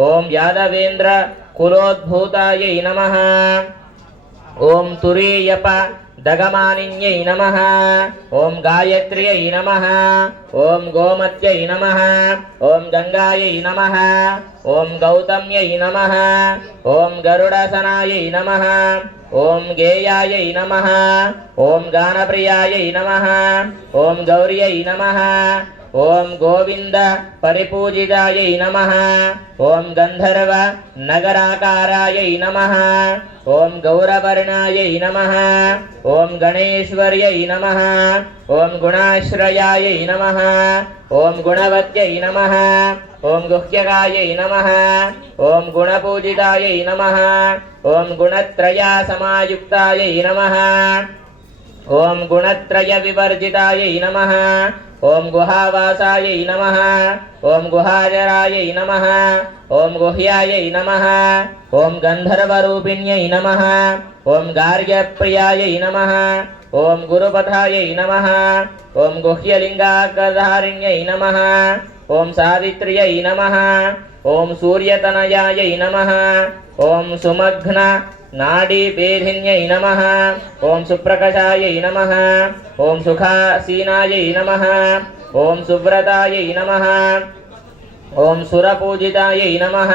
ओम यादवेन्द्र कुलोद्भूतायै नमः। ओम तुरीयप दगमानिन्यै नमः। ओम गायत्र्यै नमः। ओम गोमत्यै नमः। ओम गंगायै नमः। ओम गौतम्यै नमः। ओम गरुडसनायै नमः। ओम गेयायै नमः। ओम गानप्रियायै नमः। ओम गौर्यै नमः। ओम गोविंद परिपूजितायै नमः। ओम गंधर्व नगराकारायै नमः। ओम गौरवर्णायै नमः। ओम गणेश्वर्यै नमः। ओम गुणाश्रयायै नमः। ओम गुणवत्यै नमः। ओम गुह्यकायै नमः। ओम गुणपूजितायै नमः। ओम गुणत्रया समायुक्तायै नमः। ओम गुणत्रय विवर्जितायै नमः। ओम गुहावासायै नमः। ओम गुहाजरायै नमः। ओम गुह्यायै नमः। ओम गंधर्वरूपिण्यै नमः। ओम गार्ग्यप्रियायै नमः। ओम गुरुपथायै नमः। ओम गुह्यलिंगाग्रधारिण्यै नमः। ओम सावित्र्यै नमः। ओम सूर्यतनयायै नमः। ओम सुमग्न नाडीपेधिन्यै नमः। ओम सुप्रकाशायै नमः। ओम सुखासीनायै नमः। ओम सुव्रतायै नमः। ओम सुरपूजितायै नमः।